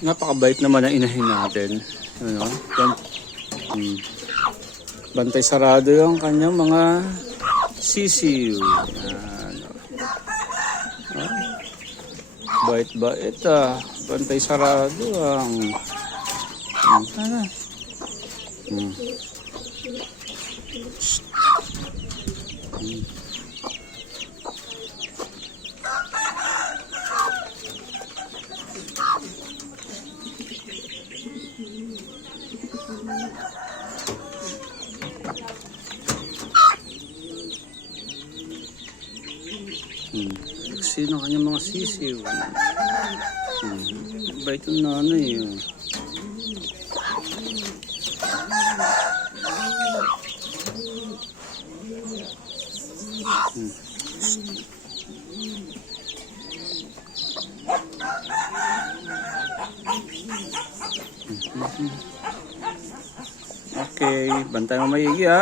Napakabait naman ang inahin natin. Ano? Hmm. Bantay sarado yung kanyang mga sisiw. Yan. Ah. Bait-bait ah. Bantay sarado ang... Hmm. Ano? Hmm. Hmm. Hmm. Sino kanyang mga sisiw? Hmm. Bait yung nanay. Oh. Hmm. Okay, bantay mo maigi ha.